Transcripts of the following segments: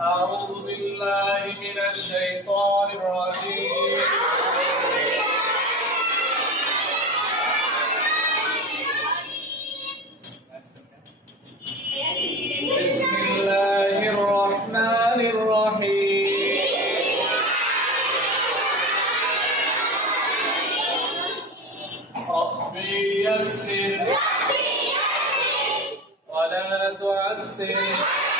أعوذ بالله من الشيطان الرجيم. بسم الله الرحمن الرحيم. ربي يسر. ولا تعسر.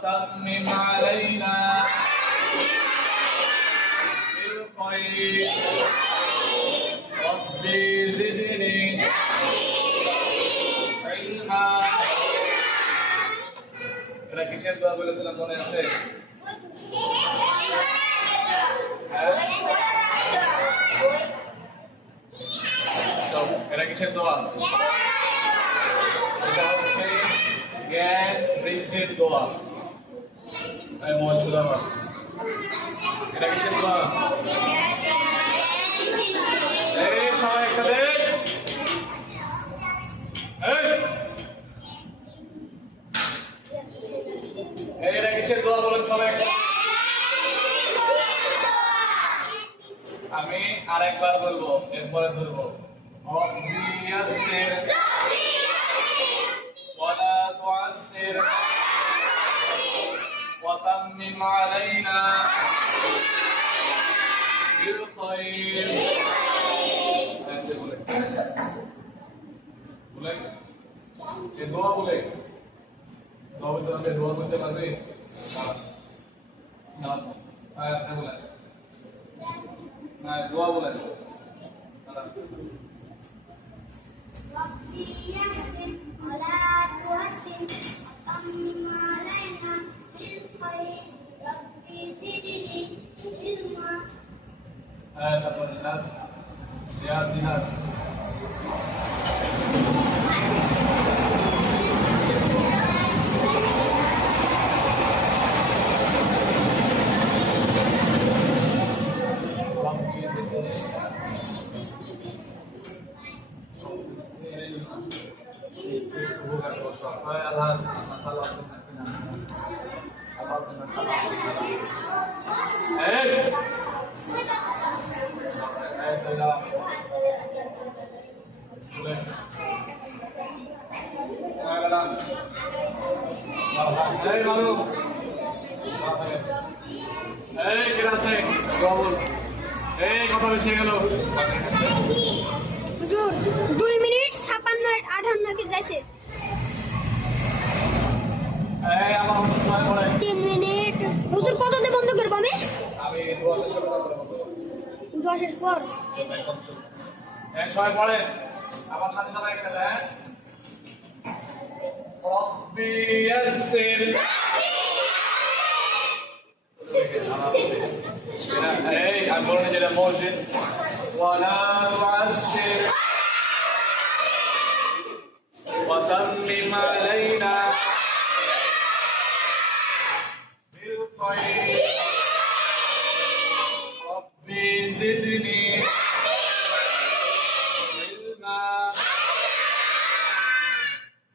وتمم علينا بالخير ربي زدني علما এরা কিসের দোয়া বলেছিলাম মনে আছে হ্যাঁ? তো, এরা কিসের দোয়া এটা হচ্ছে জ্ঞান বৃদ্ধির দোয়া আমি মন সুদামা এটা কিসের দোয়া এই সবাই একসাথে এই এই এটা কিসের দোয়া বলেন সবাই একসাথে আমি আরেকবার বলবো এরপরে ধরবো ربي يسر ولا تعسر أنعم علينا بالخير أنت بولك بولك الدعاء بولك দোয়া বলতে পারবে দোয়া বলতে পারবে না আপনি বলেন না দোয়া বলেন saya dapat lihat they are এই এই কেরাসে বাবুল এই কে যাইছে এই আমার সময় মিনিট হুজুর কততে বন্ধ করব আমি আমি দোয়া শেষ করে তারপরে বলব। দশের পর এই সবাই পড়ে আমার সাথে সবাই একসাথে হ্যাঁ ربي يسر اي I'm going to get a motion ولا تعسر وتمم